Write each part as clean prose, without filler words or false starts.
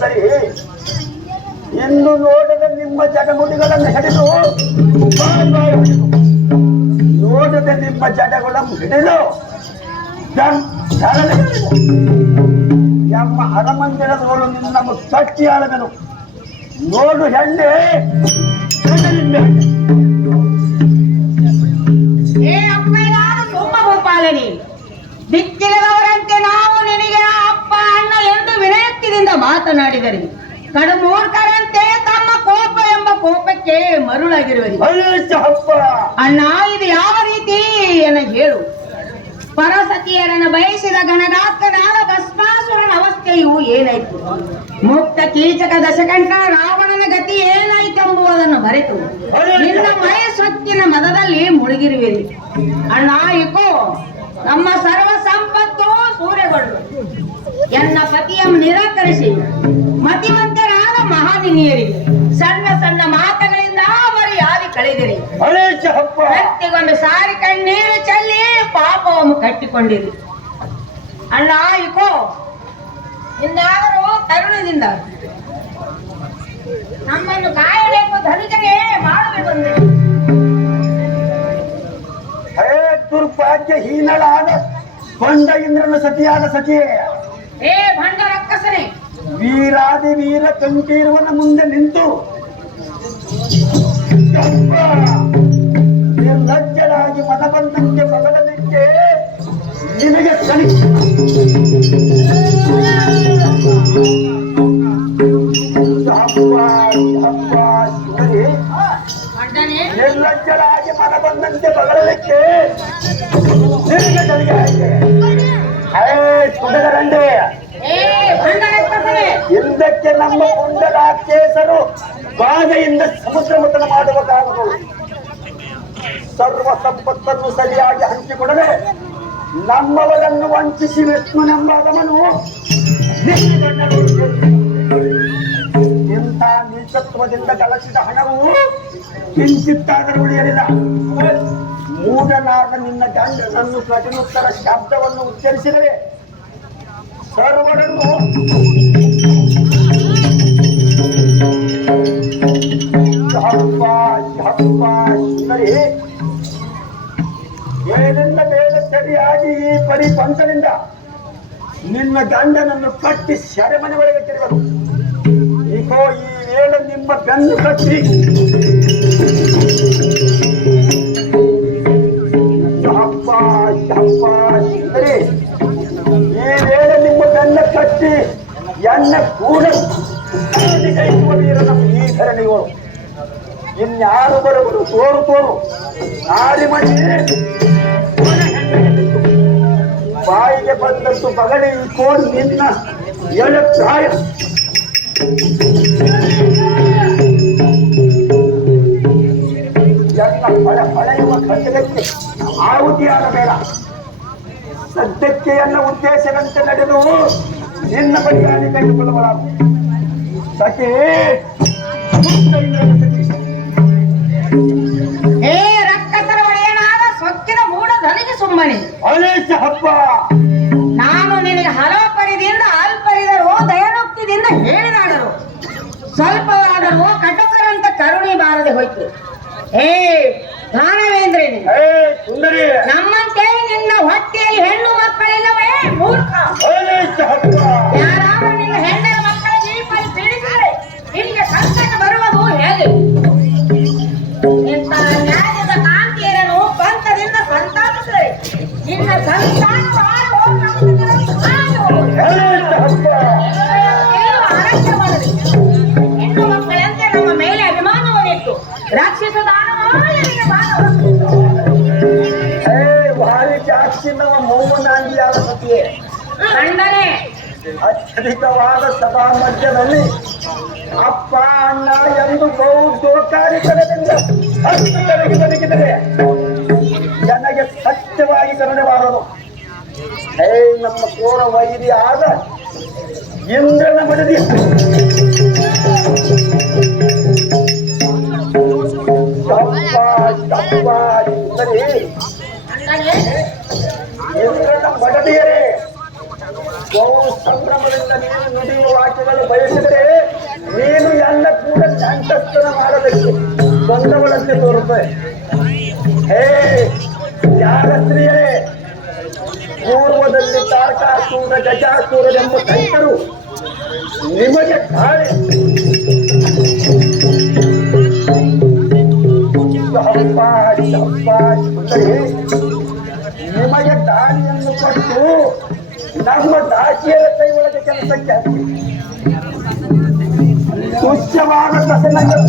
ಸರಿ, ಇನ್ನು ನೋಡದ ನಿಮ್ಮ ಜಡಗುಡಿಗಳನ್ನು ಹಿಡಿದು ನೋಡದ ನಿಮ್ಮ ಜಡಗಳನ್ನು ಹಿಡಿದು ನಮ್ಮ ಹರಮಂದಿರದವರು ನಿನ್ನ ಕಟ್ಟಿ ಆಳದನು. ನೋಡು ಹೆಣ್ಣೆ, ಪಾಲನೆ ದಿಕ್ಕಿಲ್ಲದವರಂತೆ ನಾವು ನಿನಗೆ ಅಪ್ಪ ಅಣ್ಣ ಎಂದು ವಿನಯದಿಂದ ಮಾತನಾಡಿದರೆ ಕಡುಮೂರ್ಖರಂತೆ ತಮ್ಮ ಕೋಪ ಎಂಬ ಕೋಪಕ್ಕೆ ಮರುಳಾಗಿರುವರಿ. ಅಣ್ಣ, ಇದು ಯಾವ ರೀತಿ ಎನ ಹೇಳು. ಪರಸತಿಯರನ್ನು ಬಯಸಿದ ಗಣಗಾತ್ರನಾದ ಭಸ್ಮಾಸುರನ ಅವಸ್ಥೆಯು ಏನಾಯ್ತು? ಮುಕ್ತ ಕೀಚಕ ದಶಕಂಠ ರಾವಣನ ಗತಿ ಏನಾಯ್ತೆಂಬುದನ್ನು ಮರೆತು ನಿನ್ನ ಮಯ ಸೊಕ್ಕಿನ ಮದದಲ್ಲಿ ಮುಳುಗಿರುವಿರಿ. ಅಣ್ಣ, ಇಕೋ ನಮ್ಮ ಸರ್ವ ಸಂಪತ್ತು ಸೂರ್ಯಗೊಂಡು ಎನ್ನ ಪತಿಯನ್ನು ನಿರಾಕರಿಸಿ ಮತಿವಂತರಾದ ಮಹಾನಿನಿಯರಿಗೆ ಸಣ್ಣ ಸಣ್ಣ ಮಾತುಗಳಿಂದ ಮರ್ಯಾದೆ ಕಳೆದಿರಿ. ವ್ಯಕ್ತಿಗೊಂದು ಸಾರಿ ಕಣ್ಣೀರು ಚೆಲ್ಲಿ ಪಾಪವನ್ನು ಕಟ್ಟಿಕೊಂಡಿರಿ. ಅಣ್ಣ, ಇಕೋ ಇಂದಾದರೂ ಕರುಣದಿಂದ ನಮ್ಮನ್ನು ಕಾಯಬೇಕು, ಧನಿಕರೇ ಮಾಡಬೇಕಂದ್ರೆ. ದುರ್ಭಾಗ್ಯಹೀನಳಾದ ಬಂಡ ಇಂದ್ರನ ಸತಿಯಾದ ಸತಿಯೇ, ಏ ಭಂಡ ರಕ್ಕಸನೆ, ವೀರಾದಿ ವೀರ ಕಂಠೀರವನ ಮುಂದೆ ನಿಂತು ನಿರ್ಲಜ್ಜರಾಗಿ ಮನ ಬಂದಂತೆ ಬಗಲಲಿಕ್ಕೆ ನಿನಗೆ ಕಲಿ ನಿರ್ಲಜ್ಜರಾಗಿ ಮನ ಬಂದಂತೆ ಬಗಲಲಿಕ್ಕೆ ನಿನಗೆ ಕಲಿಗೆ ತುಡಗರಂಡೆ. ಹಿಂದಕ್ಕೆ ನಮ್ಮ ಕುಂಡಲ ಕೇಸರು ಬಾಧೆಯಿಂದ ಸಮುದ್ರ ಮತನ ಮಾಡುವುದಾಗುವುದು. ಸರ್ವ ಸಂಪತ್ತನ್ನು ಸರಿಯಾಗಿ ಹಂಚಿಕೊಡದೆ ನಮ್ಮವರನ್ನು ವಂಚಿಸಿ ವಿಷ್ಣುನೆಂಬಾದವನು ಇಂಥ ನೀಚತ್ವದಿಂದ ಗಳಿಸಿದ ಹಣವು ಕಿಂಚಿತ್ತಾದರೂ ಉಳಿಯಲಿಲ್ಲ. ಮೂಢನಾದ ನಿನ್ನ ಗಂಡನನ್ನು ಪ್ರತಿನುತ್ತರ ಶಬ್ದವನ್ನು ಉಚ್ಚರಿಸಿದರೆ ಸರ್ವರನ್ನು ಮೇಲಿಂದ ಮೇಲೆ ಸರಿಯಾಗಿ ಈ ಪರಿಪಂಥದಿಂದ ನಿನ್ನ ಗಂಡನನ್ನು ಕಟ್ಟಿ ಸೆರೆಮನೆ ಒಳಗೆ ತಿರುಗಲು. ಈಗೋ ಈ ವೇಳೆ ನಿಮ್ಮ ಬೆನ್ನು ಕಟ್ಟಿ ಈ ವೇಳೆ ನಿಮ್ಮ ಬೆನ್ನ ಕಟ್ಟಿ ಎನ್ನ ಕೂಡ ನಮ್ಮ ಈ ಧರಣಿಗಳು ಇನ್ಯಾರು ಬರಬರು ತೋರು ತೋರು ನಾಡಿ ಮನೆ ಬಾಯಿಗೆ ಬಂದಷ್ಟು ಬಗಡಿ ಕೋಡ್ ನಿನ್ನ ಎಳ ಪ್ರಾಯ ಎನ್ನ ಪಳೆಯುವ ಖಂಡಕ್ಕೆ ಆಹುತಿಯಾದ ಬೇಡ. ಸದ್ಯಕ್ಕೆ ಎನ್ನ ಉದ್ದೇಶದಂತೆ ನಡೆದು ನಿನ್ನ ಬಳಿಯಾಗಿ ಕೈಗೊಳ್ಳಬಾರ ಸಖಿ. ಹೇ ರಕ್ಕಸರ ಒಡೆಯನಾದ ಸೊಕ್ಕಿನ ಮೂಢ ಧನಿಗೆ ಸುಮ್ಮನೆ ಹಬ್ಬ. ನಾನು ನಿನಗೆ ಹಲವು ಪರಿದಿಂದ ಅಲ್ಪರಿದರು ದಯಾನುಕ್ತಿಯಿಂದ ಹೇಳಿದಾದರು. ಸ್ವಲ್ಪವಾದರೂ ಕಟಕರಂತ ಕರುಣೆ ಬಾರದೆ ಹೋಯ್ತು. ಹೇ ದಾನವೇಂದ್ರನೇ, ನಮ್ಮಂತೆ ನಿನ್ನ ಹೊಟ್ಟೆಯಲ್ಲಿ ಹೆಣ್ಣು ಮಕ್ಕಳಿಲ್ಲವೇ ಮೂರ್ಖ? ಯಾರಾದರೂ ನಿನ್ನ ಹೆಣ್ಣಿನ ಮಕ್ಕಳಿಗೆ ಈ ಪರಿ ಪೀಡಿಸಿದರೆ ನಿನಗೆ ಸಂಕಟ ಬರುವುದು ಹೇಗೆ? ಇಂಥ ನ್ಯಾಯದ ಕಾಂತಿಯರನ್ನು ಪಂಥದಿಂದ ಸಂತಾನಿಸಿದರೆ ನಿನ್ನ ಸಂತಾನ ಅರಣ್ಯ ಮಾಡಲಿ. ಹೆಣ್ಣು ಮಕ್ಕಳಂತೆ ನಮ್ಮ ಮೇಲೆ ಅಭಿಮಾನವನ್ನಿಟ್ಟು ರಾಕ್ಷಸ ಭಾರಿ ಜಾಸ್ತಿ ನಮ್ಮ ಮೌಮನಾಂಗಿಯಾದ ಸತಿಯೇ ಕಂಡನೆ ಅತ್ಯಧಿಕವಾದ ಸಭಾ ಮಧ್ಯದಲ್ಲಿ ಅಪ್ಪ ಅಣ್ಣ ಎಂದು ಬಹುದೋಕಾರಿತನದಿಂದ ಹತ್ತು ಕಡೆಗೆ ಬದುಕಿದರೆ ನನಗೆ ಸತ್ಯವಾಗಿ ಕರುಣೆ ಬಾರದು. ನಮ್ಮ ಕೋರ ವೈರಿ ಆದ ಇಂದ್ರನ ಬಡದಿ ಸಂಭ್ರಮದಿಂದ ನೀನು ನುಡಿಯುವ ವಾಕ್ಯಗಳು ಬಯಸಿದರೆ ನೀನು ಎಲ್ಲ ಕೂಡ ಕಂಠಸ್ಥನ ಮಾಡಬೇಕು. ಸ್ವಂತಗಳಂತೆ ತೋರುತ್ತದೆ. ಹೇ ಯಾರ ಸ್ತ್ರೀಯರೇ, ಪೂರ್ವದಲ್ಲಿ ತಾರಕಾಸೂರ ಗಜಾಸೂರರೆಂಬ ದೈತ್ಯರು ನಿಮಗೆ ತಾಳೆ ನಿಮಗೆ ದಾಳಿಯನ್ನು ಕೊಟ್ಟು ನಮ್ಮ ದಾಸಿಯರ ಕೈ ಒಳಗೆ ಕೆಲಸಕ್ಕೆ ಹಾಕಿ ತುಚ್ಛವಾದ ದಸನಗಳು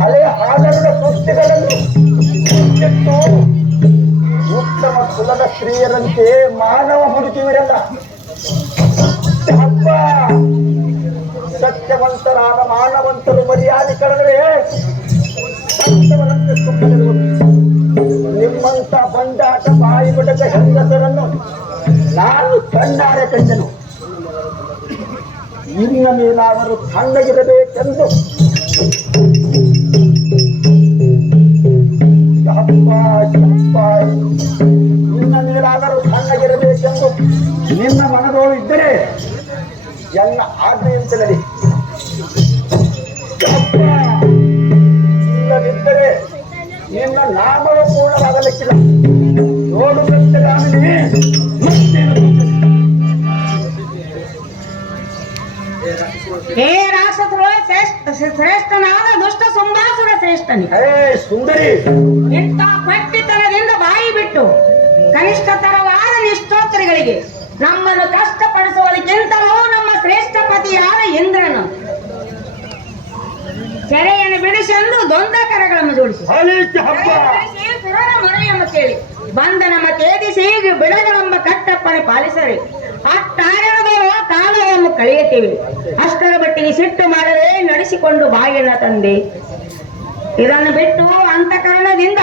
ಹಳೆಯ ಹಾಲರದ ಸೃಷ್ಟಿಗಳನ್ನು ಮುಚ್ಚಿಟ್ಟು ಉತ್ತಮ ಕುಲದ ಸ್ತ್ರೀಯರಂತೆ ಮಾನವ ಹುಡುಕಿವಿರಲ್ಲ. ಹಬ್ಬ ಸತ್ಯವಂತರಾದ ಮಾನವಂತರು ಮರ್ಯಾದೆ ಕಳೆದರೆ ಸತ್ಯವರಂತೆ ಸುಮ್ಮನಿರುವುದು. ನಿಮ್ಮಂತ ಬಂಡಾಟ ಬಾಯಿ ಬಿಡದ ಹೆಂಗಸರನ್ನು ನಾನು ಕಣ್ಣಾರೆ ಕಂಡನು. ಇನ್ನ ಮೇಲಾದರೂ ತಣ್ಣಗಿರಬೇಕೆಂದು ನಿನ್ನ ಮೇಲಾದರೂ ತಣ್ಣಗಿರಬೇಕೆಂದು ನಿನ್ನ ಮನದೋಳು ಇದ್ದರೆ ಎಲ್ಲ ಆಜ್ಞೆಯಂತೆ ನಡಿ. ಇಲ್ಲದಿದ್ದರೆ ನಿನ್ನ ನಾಮವು ಪೂರ್ಣವಾಗಲಿಕ್ಕಿಲ್ಲ. ನೋಡು ಪ್ರತ್ಯಗಾಮಿನಿ, ಹೇ ರಾಕ್ಷಸರು, ಶ್ರೇಷ್ಠನಾದ ದುಷ್ಟ ಸುಂಬಾಸುರ ಶ್ರೇಷ್ಠನಿ. ಹೇ ಸುಂದರಿ, ಇಂಥ ಪಟ್ಟಿತನದಿಂದ ಬಾಯಿ ಬಿಟ್ಟು ಕನಿಷ್ಠತರವಾದ ನಿಷ್ಠೋತ್ತರಿಗಳಿಗೆ ನಮ್ಮನ್ನು ಕಷ್ಟಪಡಿಸುವುದಕ್ಕಿಂತಲೂ ನಮ್ಮ ಶ್ರೇಷ್ಠ ಪತಿಯಾದ ಇಂದ್ರನು ಸೆರೆಯನ್ನು ಬಿಡಿಸೆಂದು ದ್ವಂದ್ವ ಕರಗಳನ್ನು ಜೋಡಿಸಿ ಸುರರ ಮೊರೆಯನ್ನು ಕೇಳಿ ಬಂಧನ ಮತೇದಿಸಿ ಬಿಡಗಳೆಂಬ ಕಟ್ಟಪ್ಪನೆ ಪಾಲಿಸರಿ ಅಟ್ಟಾರಣದವರು ಕಾಲವನ್ನು ಕಳೆಯುತ್ತೇವೆ. ಅಷ್ಟರ ಮಟ್ಟಿಗೆ ಸಿಟ್ಟು ಮಾಡದೆ ನಡೆಸಿಕೊಂಡು ಬಾಯಿನ ತಂದೆ. ಇದನ್ನು ಬಿಟ್ಟು ಅಂತಃಕರಣದಿಂದ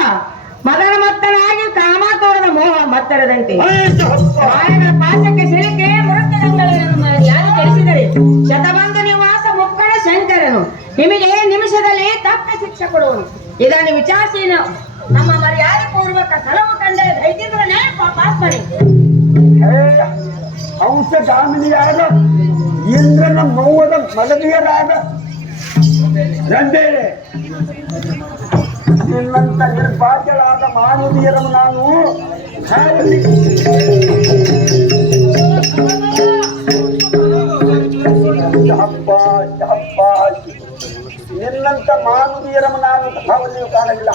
ಮದನ ಮತ್ತನಾಗಿ ಕಾಮಾತೋರದ ಮೋಹ ಮತ್ತರದಂತೆ ಬಾಯಗಳ ಪಾಶಕ್ಕೆ ಸಿಲುಕೆ ಮೃತರಂಗಳನ್ನು ಯಾರು ತಿಳಿಸಿದರೆ ಶತಬಂಧ ನಿವಾಸ ಮುಕ್ಕಣ ಶಂಕರನು ನಿಮಗೆ ನಿಮಿಷದಲ್ಲಿ ತಕ್ಕ ಶಿಕ್ಷೆ ಕೊಡುವನು. ಇದನ್ನು ವಿಚಾರಿಸಿ ನಮ್ಮ ಮರ್ಯಾದೆ ಪೂರ್ವಕ ಸಲವು ಕಂಡ ದೈತ್ಯನೇ ಪಾಸ್ಪರಿ. ಹಂಸಗಾಮಿನಿಯಾದ ಇಂದ್ರನ ಮೌವದ ಮಲದಿಯರಾದ ನಂದೇನೆ ನಿನ್ನಂತ ನಿರ್ಭಾಗ್ಯಳಾದ ಮಾನವೀಯರನ್ನು ನಾನು ನಿನ್ನಂತ ಮಾನವೀಯರನ್ನು ನಾನು ಭಾವನೆಯು ಕಾಣಲಿಲ್ಲ.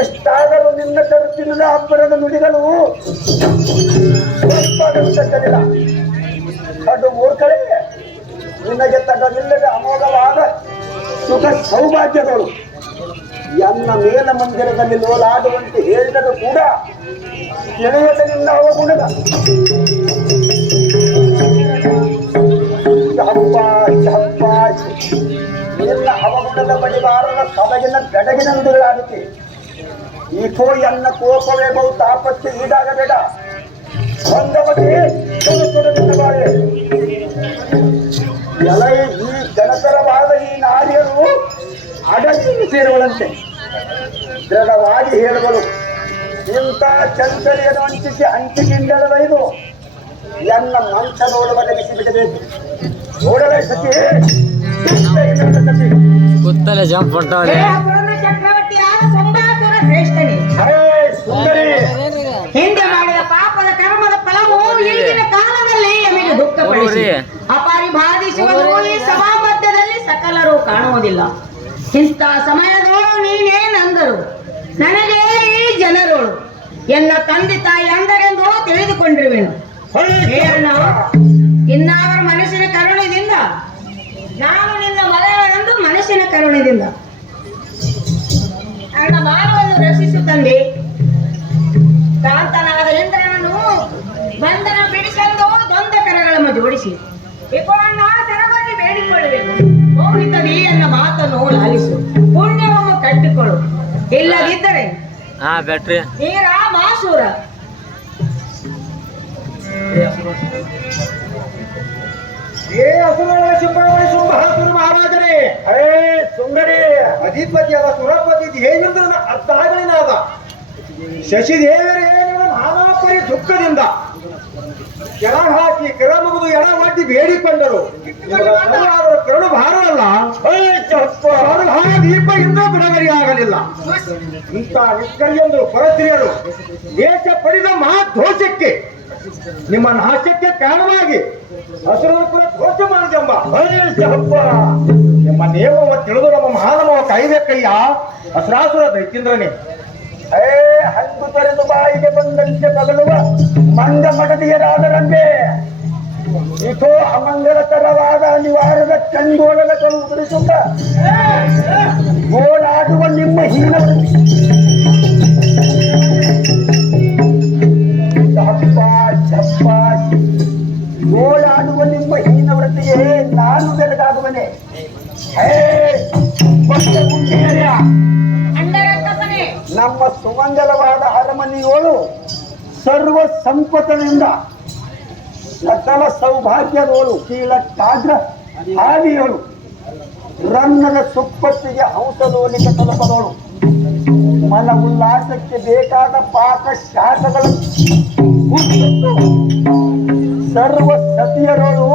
ಎಷ್ಟಾದರೂ ನಿನ್ನ ಕರುತ್ತಿಲ್ಲದ ಅಬ್ಬರದ ನುಡಿಗಳು ಗೊತ್ತಾಗಲಿಲ್ಲ. ಅದು ಮೂರ್ಖಳೇ, ನಿನಗೆ ತಗಲಿಲ್ಲದೆ ಅಮೋಘವಾದ ಸುಖ ಸೌಭಾಗ್ಯಗಳು ಎನ್ನ ಮೇಲ ಮಂದಿರದಲ್ಲಿ ಲೋಲಾಡುವಂತೆ ಹೇಳಿದರೂ ಕೂಡ ತಿಳಿಯದ ನಿನ್ನ ಅವಗುಣದ ನಿನ್ನ ಅವಗುಣದ ಬಡಿವಾರದ ಸಬಗಿನ ಬೆಡಗಿನ ನುಡಿಗಳಾಗುತ್ತೆ. ಈಕೋ ಎನ್ನ ಕೋಪವೇ ಬಹು ತಾಪಕ್ಕೆ ಈಡಾಗಬೇಡ. ಒಂದ ಬಗ್ಗೆ ಬಾಳೆ ಎಲೈ ಈ ಜನತರವಾದ ಈ ನಾರಿಯರು ಅಡಗಿಗೆ ಸೇರುವಳಂತೆ ದೃಢವಾಗಿ ಹೇಳುವಳು. ಇಂಥ ಚಂಚಲಿಯನ್ನು ಹಂಚಿಕೆಂಡಳವೈದು ಎನ್ನ ಮಂಚ ನೋಡುವ ಒದಗಿಸಿ ಬಿಡಬೇಕು. ನೋಡಲೇ ಸತಿ ಸತಿ ಕುತ್ತಲೆ ಜಂಪ್ ಹೊಂಟವನೆ. ಚಕ್ರವರ್ತಿಯಾದ ಸಂಭಾಸುರ ಶ್ರೇಷ್ಠನೇ, ಸುಂದರಿ, ಹಿಂದೆ ಮಾಡಿದ ಪಾಪದ ಕರ್ಮದ ಫಲವು ಈಗಿನ ಕಾಲದಲ್ಲಿ ನಮಗೆ ದುಃಖಪಡಿಸಿ ಅಪರಿಭಾದಿಸುವುದು ಈ ಸಭಾಮಧ್ಯದಲ್ಲಿ ಸಕಲರು ಕಾಣುವುದಿಲ್ಲ. ಇಂಥ ಸಮಯದೋಳು ನೀನೇನಂದರು ನನಗೆ ಈ ಜನರು ಎನ್ನ ತಂದೆ ತಾಯಿ ಅಂದರೆಂದು ತಿಳಿದುಕೊಂಡಿರುವೆನು. ಇನ್ನಾವರ ಮನುಷ್ಯನ ಕರುಣದಿಂದ ನಾನು ನಿನ್ನ ಮಗನೆಂದು ಮನುಷ್ಯನ ಕರುಣದಿಂದ ನನ್ನ ಮಾನವನ್ನು ರಕ್ಷಿಸು ತಂದೆ. ಕಾಂತನಾದ ಇಂದ್ರನನ್ನು ಬಂಧನ ಬಿಡಿಸೆಂದು ದ್ವಂದ್ವ ಕರಗಳನ್ನು ಜೋಡಿಸಿ ವಿಪುಲನ್ನ ಸರವಾಗಿ ಬೇಡಿಕೊಳ್ಳಬೇಕು. ಮೌನಿತದಿ ಎನ್ನ ಮಾತನ್ನು ಲಾಲಿಸು, ಪುಣ್ಯವನ್ನು ಕಟ್ಟಿಕೊಳ್ಳು. ಇಲ್ಲದಿದ್ದರೆ ಬ್ಯಾಟ್ರಿ ನೀರ ಮಾಸೂರ. ಮಹಾರಾಜರೇ, ಸುಂದರಿ, ಅಧಿಪತಿಯಾದ ಸುರಪತಿ ಹೇಗೆಂದ್ರೆ ಅರ್ಥ ಆಗಲೇನಾದ ಶಶಿದೇವರೇ ನಾನಾಪರಿ ದುಃಖದಿಂದ ಕೆಳ ಹಾಕಿ ಕೆಳ ಮುಗಿದು ಎಡ ಮಾಡಿ ಬೇಡಿಕೊಂಡರು. ಕೆರಳು ಭಾರವಲ್ಲ, ಭಾರ ದೀಪ ಇನ್ನೂ ಬಿಡುಗಡೆಯಾಗಲಿಲ್ಲ. ಇಂಥ ನಿಷ್ಕರ್ಯಂದರು ಪರಸ್ತ್ರೀಯರು ದೇಶ ಪಡೆದ ಮಹಾದೋಷಕ್ಕೆ ನಿಮ್ಮ ನಾಶಕ್ಕೆ ಕಾರಣವಾಗಿ ಹಸುರನ್ನು ಕೂಡ ದೋಷ ಮಾಡಿದೆಂಬ ನಿಮ್ಮ ನೇಮವ ತಿಳಿದು ನಮ್ಮ ಮಹಾನಮವ ಕಾಯ್ಬೇಕಯ್ಯ ಹಸುರಾಸುರ ದೈತ್ಯಂದ್ರನೇ. ಹಂಗು ತೊರೆದು ಬಾಯಿಗೆ ಬಂದಂತೆ ಬಗಲುವ ಮಂಗ ಮಡದಿಯರಾದರಂತೆ ಇಥೋ ಅಮಂಗಲಕರವಾದ ಅನಿವಾರ್ಯದ ಕಂಗೋಳಗಳನ್ನು ಉದುರಿಸುತ್ತ ಓಡಾಡುವ ನಿಮ್ಮ ಹೀನವೃತ್ತಿ ಓಡಾಡುವ ನಿಮ್ಮ ಹೀನವೃತ್ತಿಗೆ ನಾನು ಬೆಳಗಾಗುವನೆ. ನಮ್ಮ ಸುಮಂಗಲವಾದ ಅರಮನೆಯೋಳು ಸರ್ವ ಸಂಪತ್ತಿನಿಂದ ಸಕಲ ಸೌಭಾಗ್ಯದೋಳು ಕೀಳಟ್ಟಾಗ್ರ ಹಾದಿಯೋಳು ರನ್ನದ ಸುಪ್ಪತ್ತಿಗೆ ಹಂಸದೋಲಿಕ ತಲುಪದೋಳು ಮನ ಉಲ್ಲಾಸಕ್ಕೆ ಬೇಕಾದ ಪಾಕ ಶಾಖಗಳನ್ನು ಸರ್ವ ಸತಿಯರೋಳು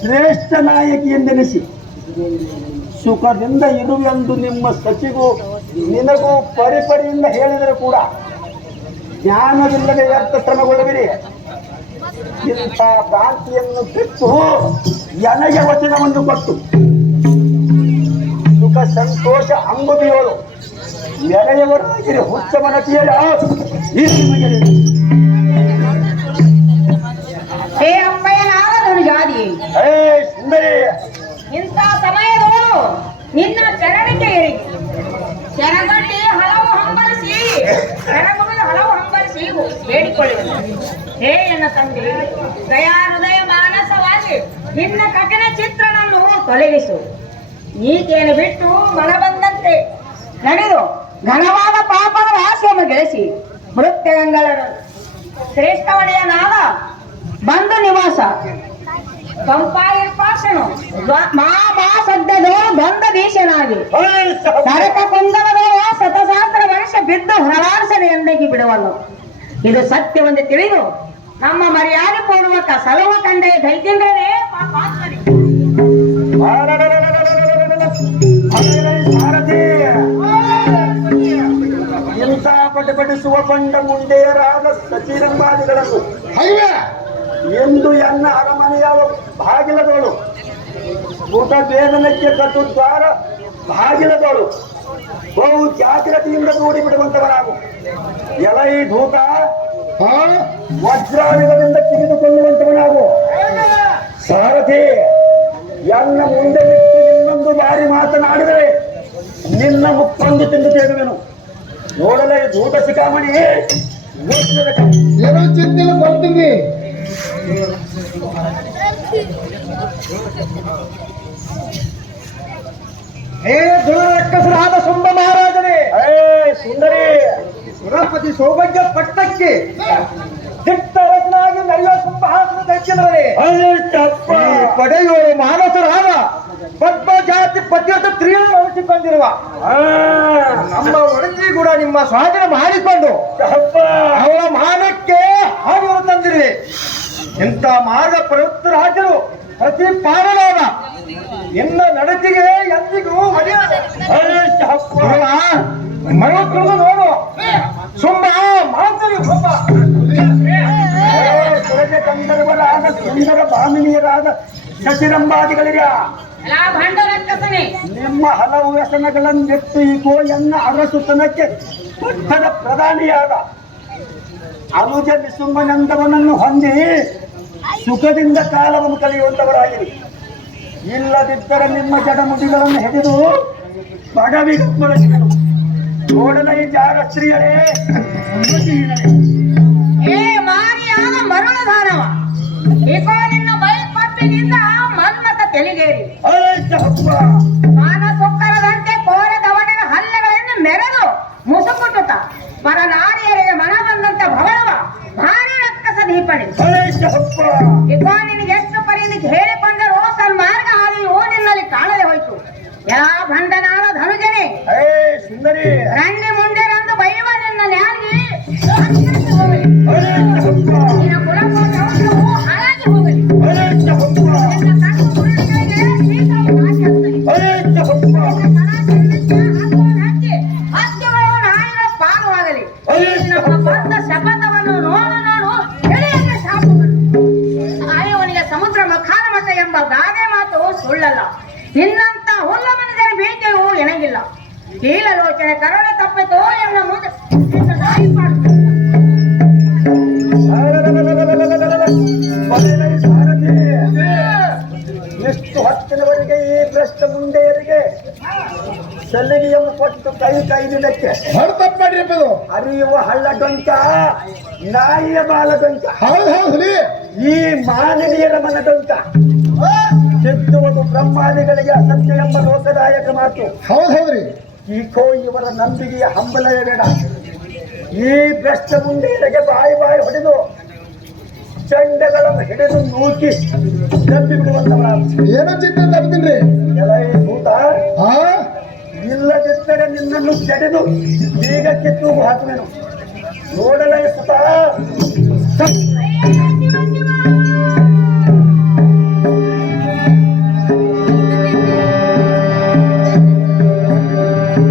ಶ್ರೇಷ್ಠ ನಾಯಕಿ ಎಂದೆನಿಸಿ ಸುಖದಿಂದ ಇರುವೆಂದು ನಿಮ್ಮ ಸಚಿಗೂ ನಿನಗೂ ಪರಿಪರಿಯಿಂದ ಹೇಳಿದರೆ ಕೂಡ ಜ್ಞಾನವಿಲ್ಲದೆ ವ್ಯರ್ಥ ಶ್ರಮಗೊಳ್ಳುವಿರಿ. ಇಂಥ ಭ್ರಾಂತಿಯನ್ನು ಬಿಟ್ಟು ನನಗೆ ವಚನವನ್ನು ಕೊಟ್ಟು ಸುಖ ಸಂತೋಷ ಅಂಬುದಿಯೋಳು ನೆರೆಯವರಾಗಿರಿ ಹುಚ್ಚ ಮನತಿಯರ ಹೇ ಅಮ್ಮಯ್ಯನಾದ ಜಾತಿ ಸುಂದರಿ ಇಂಥ ಸಮಯದೋಳು ನಿನ್ನ ಚರಣಕ್ಕೆ ಏರಿ ಚರಗಟ್ಟಿ ಹಲವು ಹಂಬಲಿಸಿ ಬೇಡಿಕೊಳ್ಳುವುದು. ಹೇ ನನ್ನ ತಂದೆ ದಯಾ ಹೃದಯ ಮಾನಸವಾಗಿ ನಿನ್ನ ಕಠಿಣ ಚಿತ್ರಣವನ್ನು ತೊಲಗಿಸು. ಈಕೆಯನ್ನು ಬಿಟ್ಟು ಮನ ಬಂದಂತೆ ನಡೆದು ಘನವಾದ ಪಾಪದ ರಹಸ್ಯವನ್ನು ಗೆಳಿಸಿ ಮೃತ್ಯಗಂಗಳ ಶ್ರೇಷ್ಠವಳೆಯನಾದ ಬಂಧು ನಿವಾಸ ಪಂಪಾಯಿರ್ಪಾಸನು ಸದ್ಯದೋಳು ಬಂದ ದೇಶನಾಗಿ ನರಕ ಕುಂದಲದೋಳು ಶತಸಹಸ್ರ ವರ್ಷ ಬಿದ್ದು ಹೊರಲಾಡಿಸದೆ ಎಂದಾಗಿ ಬಿಡುವನು. ಇದು ಸತ್ಯವೆಂದು ತಿಳಿದು ನಮ್ಮ ಮರ್ಯಾದೆ ಪೂರ್ವಕ ಸಲವ ಕಂಡೆಯ ದೈತ್ಯಂದ್ರನೇ ಪಾಪಾತ್ಮರಿ. ಇಂಥ ಪಟಪಟಿಸುವ ಬಂಡ ಮುಂಡೆಯರಾದ ಸಚಿರಂಬಾದಿಗಳನ್ನು ಎಂದು ಎನ್ನ ಅರಮನೆಯ ಬಾಗಿಲದೋಳು ಊಟ ಬೇದನಕ್ಕೆ ಕಟ್ಟು ದ್ವಾರ ಬಾಗಿಲದೋಳು ಬಹು ಜಾಗ್ರತೆಯಿಂದ ದೂಡಿ ಬಿಡುವಂತವರಾಗು. ಎಲೈ ಧೂತ ವಜ್ರಾಯುಧದಿಂದ ಕಿರಿದುಕೊಳ್ಳುವಂತವನಾಗು. ಸಾರಥಿ ಎನ್ನ ಮುಂದೆ ಬಿಟ್ಟು ಇನ್ನೊಂದು ಬಾರಿ ಮಾತನಾಡಿದರೆ ನಿನ್ನ ಮುಪ್ಪಂದು ತಿಂದು ತೆಗೆದುವೆನು. ನೋಡಲೇ ಧೂತ ಶಿಖಾಮಣಿ ಏನೋ ಚಿಂತಿಲ್ಲ ಬರ್ತೀನಿ. ರಕ್ಕಸರಾದ ಶುಂಭ ಮಹಾರಾಜರೇ, ಸುಂದರಿ ಸುರಪತಿ ಸೌಭಾಗ್ಯ ಪಟ್ಟಕ್ಕೆ ದಿಟ್ಟರಸನಾಗಿ ನಡೆಯುವ ಸಿಂಹಾಸನ ದೈತ್ಯನವರೇ, ಪಡೆಯುವ ಮಾನಸರಾದ ಪದ್ಮ ಜಾತಿ ಪದ್ಯದ ಸ್ತ್ರೀಯನ್ನು ಅನಿಸಿಕೊಂಡಿರುವ ನಮ್ಮ ಒಡತಿ ಕೂಡ ನಿಮ್ಮ ಸ್ವಾಧೀನ ಮಾಡಿಕೊಂಡು ಅವಳ ಮಾನಕ್ಕೆ ಹಾಗೆ ತಂದಿರುವೆ. ಇಂಥ ಮಾರ್ಗ ಪ್ರವೃತ್ತರಾಜರು ಪ್ರತಿ ಪಾಲನಾದ ಇನ್ನ ನಡತಿಗೆ ಎಂದಿಗೂ ಮರಳು ತುಳಿದು ನೋಡು ಸುಮ್ಮ ಮಾತರಿ ಕಂದರವರಾದ ಸುಂದರ ಭಾಮಿನಿಯರಾದ ಶಶಿರಂಬಾದಿಗಳಿಗೆ ನಿಮ್ಮ ಹಲವು ವ್ಯಸನಗಳನ್ನೆತ್ತು ಈಗೋ ಎನ್ನ ಅರಸುತನಕ್ಕೆ ಪಟ್ಟದ ಪ್ರಧಾನಿಯಾದ ಅನುಜ ನಿಸುಂಬನಂದವನನ್ನು ಹೊಂದಿ ಸುಖದಿಂದ ಕಾಲವನ್ನು ಕಳೆಯುವಂತವರಾಗಿರಿ. ಇಲ್ಲದಿದ್ದರೆ ನಿಮ್ಮ ಜಡಮುಡಿಗಳನ್ನು ಹಿಡಿದು ಪಡವಿಗೊಳಿಸಿದರು. ನೋಡಲೈ ಜಾರ ಸ್ತ್ರೀಯರೇ, ಏ ಮಾರಿಯಾದ ಮರಳ ದಾನವ ಏಕೋ ನಿನ್ನ ಬೈಪಟ್ಟಿನಿಂದ ಮನ್ಮತ ತೆಲಿಗೇರಿ ಮಾನ ಸೊಕ್ಕರದಂತೆ ಕೋರ ದವಡಿನ ಹಲ್ಲೆಗಳಿಂದ ಮೆರೆದು ಮುಸುಕುಟ್ಟುತ್ತ ಪರ ನಾರಿಯರಿಗೆ ಮನ ಬಂದಂತೆ ಭವಳವ ಭಾರಿ ರಕ್ಕಸ ದೀಪಣಿ ಏಕೋ ನಿನಗೆ ಎಷ್ಟು ಪರಿಯಿಂದ ಹೇಳಿಕೊಂಡರೂ ಸನ್ಮಾರ್ಗ ಹಾದಿಯು ನಿನ್ನಲ್ಲಿ ಕಾಣದೆ ಹೋಯ್ತು. ಎಲ್ಲ ಭಂಡನಾದ ಧನುಜನೆ ಸುಂದರಿ ರಂಡಿ ಮುಂದೆ ರಂದು ಬೈಯುವ ನಿನ್ನ ನ್ಯಾಗಿ ಪಾಲುವಾಗಲಿ ನಮ್ಮ ಬಂದ ಶಪಥವನ್ನು ನೋಡು ನೋಡು ಎಳೆಯನ್ನ ಶಾಪವನ್ನು ಆಯವನಿಗೆ ಸಮುದ್ರ ಮುಖಾನಮಠ ಎಂಬ ಗಾದೆ ಮಾತು ಸುಳ್ಳಲ್ಲ. ನಿನ್ನಂತ ಹುಲ್ಲ ಮನುಷ್ಯನ ಭೀತಿಯೂ ಎನಗಿಲ್ಲ. ಕೀಲಲೋಚನೆ ಕರುಣೆ ತಪ್ಪಿತು ಎನ್ನ ಮುಂದೆ ನಿನ್ನ ದಾರಿ ಮಾಡುತ್ತೆ. ಸಾರಥಿ, ಎಷ್ಟು ಹೊತ್ತಿನವರೆಗೆ ಈ ಭ್ರಷ್ಟ ಮುಂಡೆಯರಿಗೆ ಸಲ್ಲಿಗೆಯನ್ನು ಕೊಟ್ಟು ಕೈ ನಿಲ್ಲಕ್ಕೆ ಅರಿಯುವ ಹಳ್ಳ ಡೊಂಕ, ನಾಯಿಯ ಬಾಲ ಡೊಂಕ, ಈ ಮಾನವೀಯರ ಮನ ಡೊಂಕ. ಕೆತ್ತುವುದು ಬ್ರಹ್ಮಾದಿಗಳಿಗೆ ಅಸತ್ಯ ಎಂಬ ಲೋಕದಾಯಕ ಮಾತು. ಹೌದ್ರಿ. ಈಕೋ ಇವರ ನಂಬಿಕೆಯ ಹಂಬಲವೇ ಬೇಡ. ಈ ಭ್ರಷ್ಟ ಮುಂಡೆಯರಿಗೆ ಬಾಯಿ ಹೊಡೆದು ಚಂಡಗಳನ್ನು ಹಿಡಿದು ನೂಕಿ ನಂಬಿ ಬಿಡುವಂತವರ ಏನೋ ಚಿಂತೆ ತಪ್ಪಿದ್ರಿ ಭೂತ. ಇಲ್ಲದಿದ್ದರೆ ನಿನ್ನನ್ನು ಜಡೆದು ಬೀಗ ಕಿತ್ತು ಹಾಕುವೆನು. ನೋಡಲೇ ಸುತ